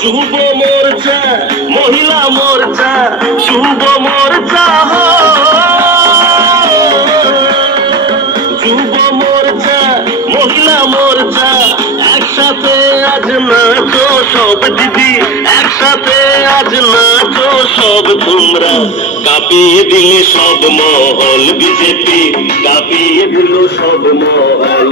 যুব মোর্চা মহিলা মোর্চা যুব মোর্চা যুব মোর্চা মহিলা মোর্চা একসাথে আজ নাচো সব দিদি একসাথে আজ নাচো সব তোমরা কাঁপিয়ে দিলে সব মহল বিজেপি কাঁপিয়ে দিল সব মহল